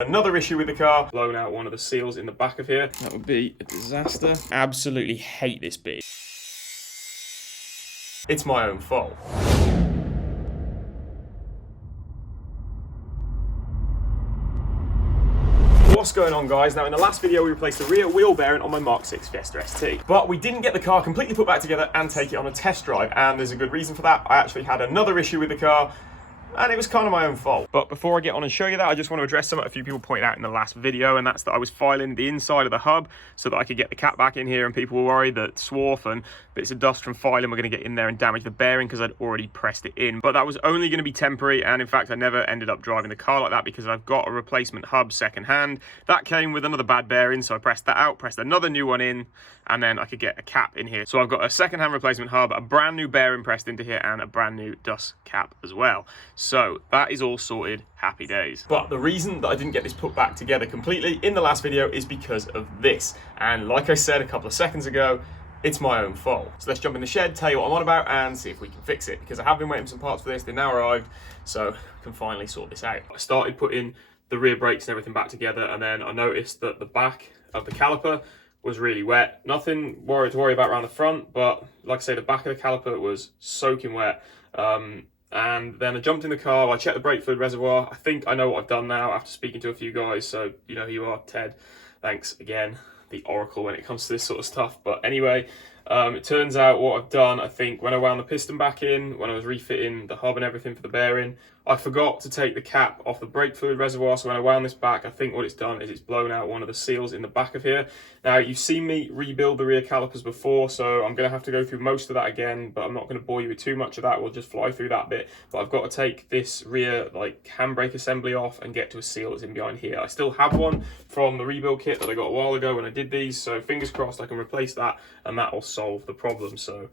Another issue with the car, blown out one of the seals in the back of here. That would be a disaster. Absolutely hate this bit. It's my own fault. What's going on, guys? Now, in the last video we replaced the rear wheel bearing on my Mark 6 Fiesta ST, but we didn't get the car completely put back together and take it on a test drive, and there's a good reason for that. I actually had another issue with the car, and it was kind of my own fault. But before I get on and show you that, I just want to address something a few people pointed out in the last video, and that's that I was filing the inside of the hub so that I could get the cap back in here, and people were worried that swarf and bits of dust from filing were going to get in there and damage the bearing because I'd already pressed it in. But that was only going to be temporary, and in fact I never ended up driving the car like that because I've got a replacement hub second hand. That came with another bad bearing, so I pressed that out, pressed another new one in, and then I could get a cap in here. So I've got a second hand replacement hub, a brand new bearing pressed into here, and a brand new dust cap as well. So that is all sorted, happy days. But the reason that I didn't get this put back together completely in the last video is because of this. And like I said a couple of seconds ago, it's my own fault. So let's jump in the shed, tell you what I'm on about, and see if we can fix it. Because I have been waiting for some parts for this, they've now arrived, so I can finally sort this out. I started putting the rear brakes and everything back together, and then I noticed that the back of the caliper was really wet. Nothing to worry about around the front, but like I say, the back of the caliper was soaking wet. And then I jumped in the car, I checked the brake fluid reservoir. I think I know what I've done now after speaking to a few guys, so you know who you are, Ted. Thanks again, the oracle when it comes to this sort of stuff. But anyway, it turns out what I've done, I think when I wound the piston back in, when I was refitting the hub and everything for the bearing, I forgot to take the cap off the brake fluid reservoir. So when I wound this back, I think what it's done is it's blown out one of the seals in the back of here. Now, you've seen me rebuild the rear calipers before, so I'm going to have to go through most of that again, but I'm not going to bore you with too much of that. We'll just fly through that bit. But I've got to take this rear handbrake assembly off and get to a seal that's in behind here. I still have one from the rebuild kit that I got a while ago when I did these, so fingers crossed I can replace that and that will solve the problem. So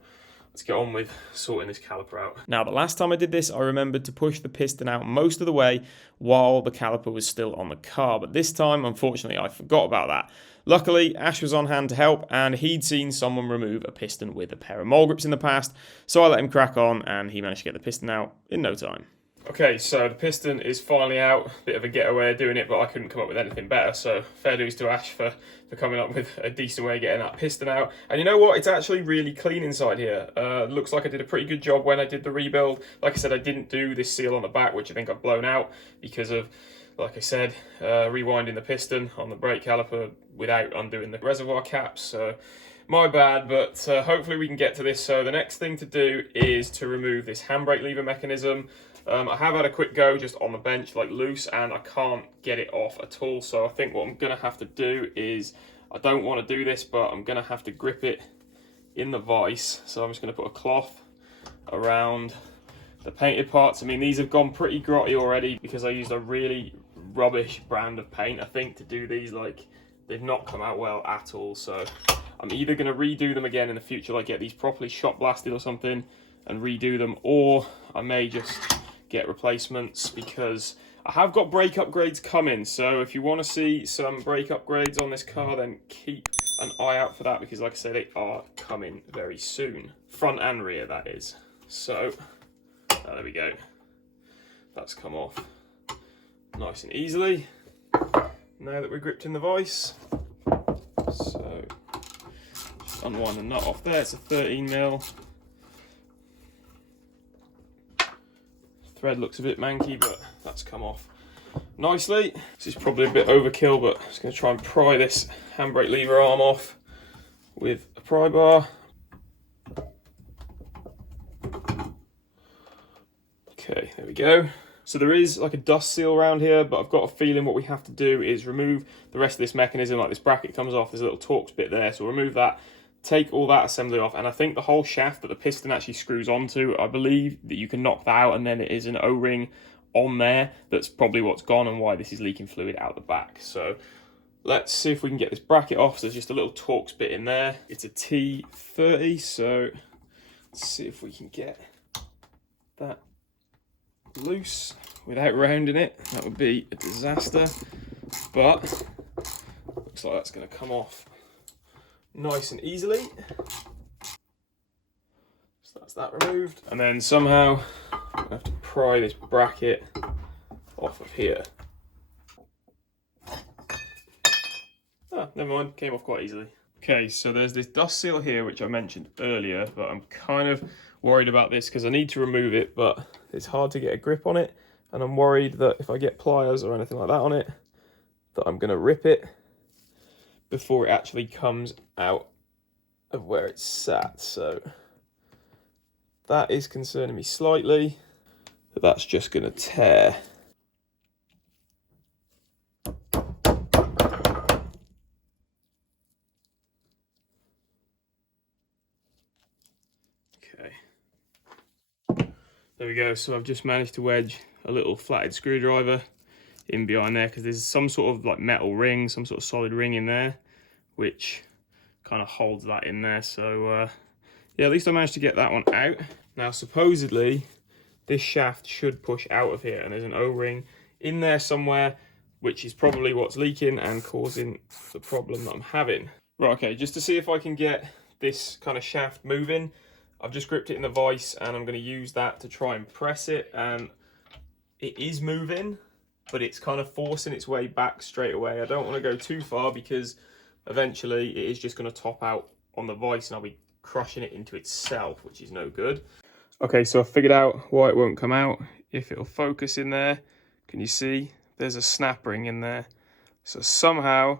let's get on with sorting this caliper out. Now, the last time I did this, I remembered to push the piston out most of the way while the caliper was still on the car. But this time, unfortunately, I forgot about that. Luckily, Ash was on hand to help, and he'd seen someone remove a piston with a pair of mole grips in the past. So I let him crack on, and he managed to get the piston out in no time. Okay, so the piston is finally out. Bit of a getaway of doing it, but I couldn't come up with anything better. So fair dues to Ash for coming up with a decent way of getting that piston out. And you know what? It's actually really clean inside here. Looks like I did a pretty good job when I did the rebuild. Like I said, I didn't do this seal on the back, which I think I've blown out because of, like I said, rewinding the piston on the brake caliper without undoing the reservoir caps. So my bad, but hopefully we can get to this. So the next thing to do is to remove this handbrake lever mechanism. I have had a quick go just on the bench, like loose, and I can't get it off at all. So I think what I'm going to have to do is, I don't want to do this, but I'm going to have to grip it in the vise. So I'm just going to put a cloth around the painted parts. I mean, these have gone pretty grotty already because I used a really rubbish brand of paint, I think, to do these. Like, they've not come out well at all. So I'm either going to redo them again in the future, like get these properly shot blasted or something and redo them, or I may just get replacements because I have got brake upgrades coming. So if you want to see some brake upgrades on this car, then keep an eye out for that because, like I said, they are coming very soon. Front and rear, that is. So there we go. That's come off nice and easily now that we're gripped in the vise. So just unwind the nut off there. It's a 13mm. Thread looks a bit manky, but that's come off nicely. This is probably a bit overkill, but I'm just going to try and pry this handbrake lever arm off with a pry bar. Okay, there we go. So there is like a dust seal around here, but I've got a feeling what we have to do is remove the rest of this mechanism. Like this bracket comes off, there's a little Torx bit there, so we'll remove that. Take all that assembly off, and I think the whole shaft that the piston actually screws onto, I believe that you can knock that out, and then it is an O-ring on there. That's probably what's gone and why this is leaking fluid out the back. So let's see if we can get this bracket off. So there's just a little Torx bit in there. It's a T30, so let's see if we can get that loose without rounding it. That would be a disaster, but looks like that's going to come off nice and easily. So that's that removed, and then somehow I have to pry this bracket off of here. Ah, never mind, came off quite easily. Okay, so there's this dust seal here, which I mentioned earlier, but I'm kind of worried about this because I need to remove it, but it's hard to get a grip on it. And I'm worried that if I get pliers or anything like that on it, that I'm going to rip it before it actually comes out of where it's sat. So that is concerning me slightly, that that's just going to tear. Okay. There we go. So I've just managed to wedge a little flathead screwdriver in behind there because there's some sort of like metal ring, some sort of solid ring in there, which kind of holds that in there. So yeah, at least I managed to get that one out. Now supposedly this shaft should push out of here, and there's an O-ring in there somewhere, which is probably what's leaking and causing the problem that I'm having. Right, okay, just to see if I can get this kind of shaft moving, I've just gripped it in the vise and I'm going to use that to try and press it, and it is moving, but it's kind of forcing its way back straight away. I don't want to go too far because eventually it is just going to top out on the vise and I'll be crushing it into itself, which is no good. Okay, so I figured out why it won't come out. If it'll focus in there, can you see? There's a snap ring in there. So somehow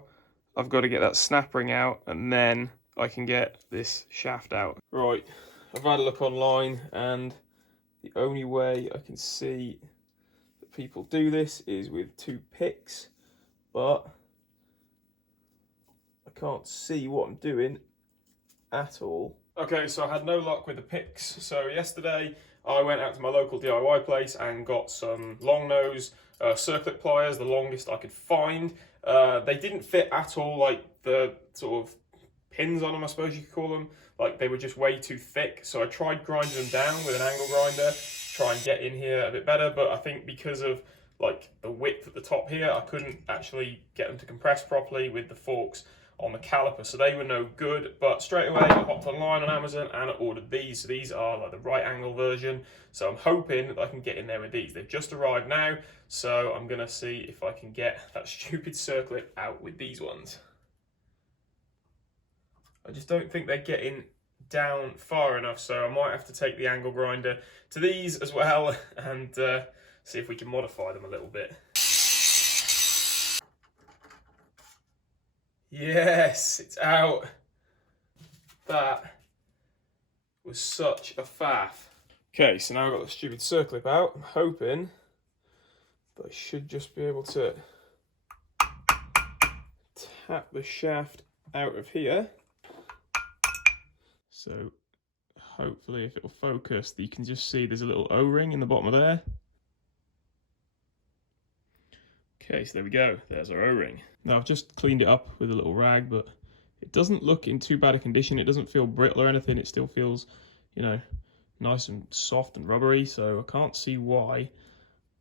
I've got to get that snap ring out and then I can get this shaft out. Right, I've had a look online and the only way I can see that people do this is with two picks, but I can't see what I'm doing at all. Okay, so I had no luck with the picks. So yesterday I went out to my local DIY place and got some long nose circlip pliers, the longest I could find. They didn't fit at all, like the sort of pins on them, I suppose you could call them. Like they were just way too thick. So I tried grinding them down with an angle grinder, try and get in here a bit better. But I think because of like the width at the top here, I couldn't actually get them to compress properly with the forks on the caliper, so they were no good. But straight away I hopped online on Amazon and I ordered these. So these are like the right angle version, so I'm hoping that I can get in there with these. They've just arrived now, so I'm gonna see if I can get that stupid circlip out with these ones. I just don't think they're getting down far enough, so I might have to take the angle grinder to these as well and see if we can modify them a little bit. Yes, it's out. That was such a faff. Okay, so now I've got the stupid circlip out. I'm hoping that I should just be able to tap the shaft out of here. So hopefully if it'll focus, you can just see there's a little O-ring in the bottom of there. Okay, so there we go, there's our O-ring. Now I've just cleaned it up with a little rag, but it doesn't look in too bad a condition. It doesn't feel brittle or anything. It still feels, you know, nice and soft and rubbery, so I can't see why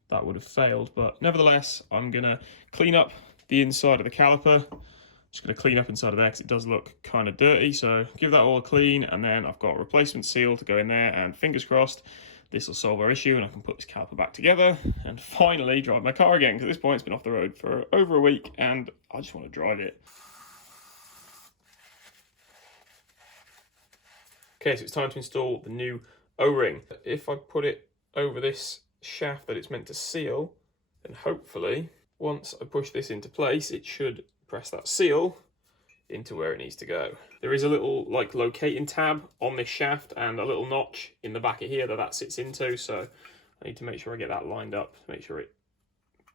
that would have failed. But nevertheless, I'm gonna clean up the inside of the caliper. Just gonna clean up inside of there because it does look kind of dirty, so give that all a clean, and then I've got a replacement seal to go in there, and fingers crossed this will solve our issue and I can put this caliper back together and finally drive my car again, because at this point it's been off the road for over a week and I just want to drive it. Okay, so it's time to install the new O-ring. If I put it over this shaft that it's meant to seal, then hopefully once I push this into place it should press that seal into where it needs to go. There is a little like locating tab on this shaft and a little notch in the back of here that sits into, so I need to make sure I get that lined up to make sure it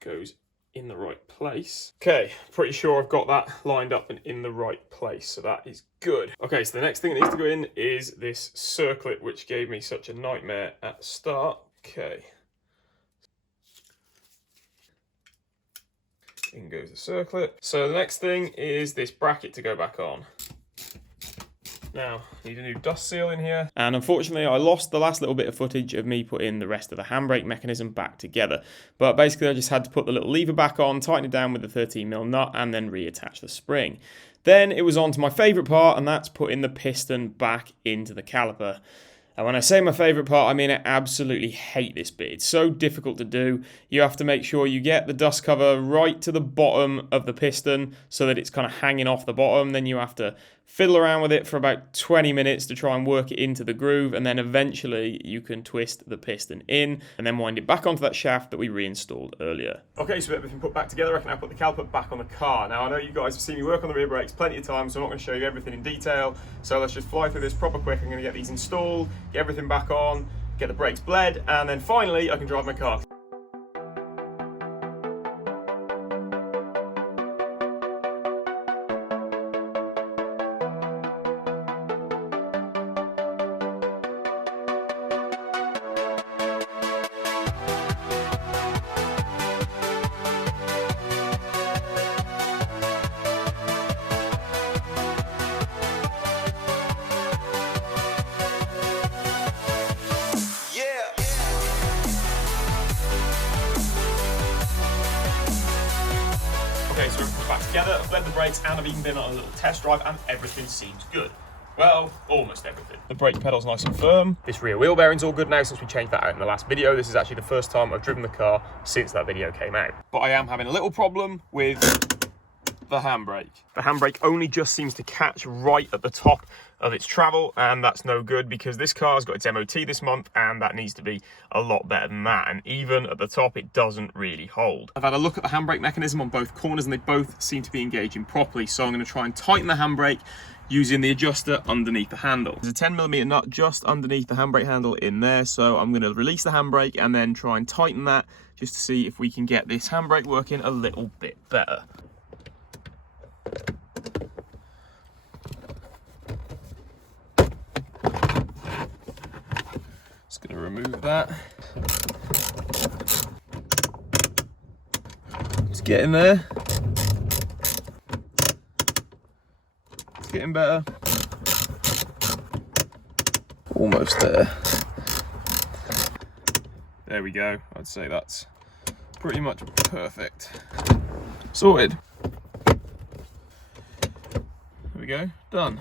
goes in the right place. Okay, pretty sure I've got that lined up and in the right place, so that is good. Okay, so the next thing that needs to go in is this circlip, which gave me such a nightmare at the start. Okay. In goes the circlip. So the next thing is this bracket to go back on. Now, need a new dust seal in here. And unfortunately, I lost the last little bit of footage of me putting the rest of the handbrake mechanism back together. But basically, I just had to put the little lever back on, tighten it down with the 13mm nut, and then reattach the spring. Then it was on to my favourite part, and that's putting the piston back into the caliper. And when I say my favourite part, I mean I absolutely hate this bit. It's so difficult to do. You have to make sure you get the dust cover right to the bottom of the piston so that it's kind of hanging off the bottom. Then you have to fiddle around with it for about 20 minutes to try and work it into the groove, and then eventually you can twist the piston in and then wind it back onto that shaft that we reinstalled earlier. Okay, so everything put back together, I can now put the caliper back on the car. Now I know you guys have seen me work on the rear brakes plenty of times, so I'm not going to show you everything in detail, so let's just fly through this proper quick. I'm going to get these installed, get everything back on, get the brakes bled, and then finally I can drive my car. Okay, so we're back together, I've bled the brakes, and I've even been on a little test drive, and everything seems good. Well, almost everything. The brake pedal's nice and firm. This rear wheel bearing's all good now since we changed that out in the last video. This is actually the first time I've driven the car since that video came out. But I am having a little problem with the handbrake. The handbrake only just seems to catch right at the top of its travel, and that's no good because this car's got its MOT this month and that needs to be a lot better than that, and even at the top it doesn't really hold. I've had a look at the handbrake mechanism on both corners and they both seem to be engaging properly, so I'm going to try and tighten the handbrake using the adjuster underneath the handle. There's a 10mm nut just underneath the handbrake handle in there, so I'm going to release the handbrake and then try and tighten that just to see if we can get this handbrake working a little bit better. Just going to remove that. It's getting there. It's getting better. Almost there. There we go. I'd say that's pretty much perfect. Sorted. There we go, done.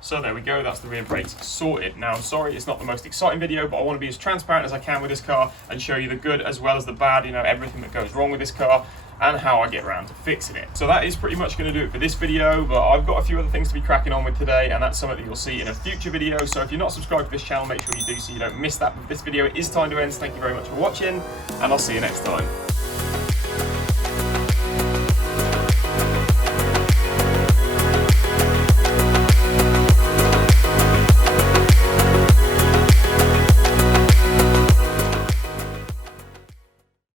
So there we go, that's the rear brakes sorted. Now I'm sorry it's not the most exciting video, but I want to be as transparent as I can with this car and show you the good as well as the bad, you know, everything that goes wrong with this car and how I get around to fixing it. So that is pretty much going to do it for this video, but I've got a few other things to be cracking on with today, and that's something that you'll see in a future video. So if you're not subscribed to this channel, make sure you do so you don't miss that. But this video is time to end. So thank you very much for watching, and I'll see you next time.